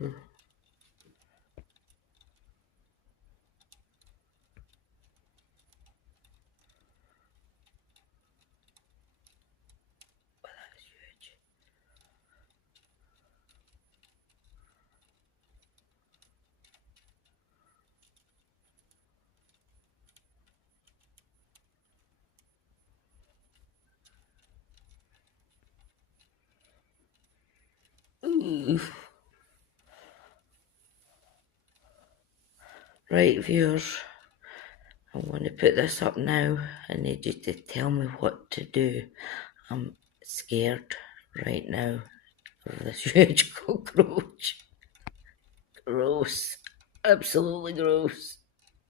Mm. That's huge. Ooh. Right, viewers, I'm going to put this up now. I need you to tell me what to do. I'm scared right now of this huge cockroach. Gross. Absolutely gross.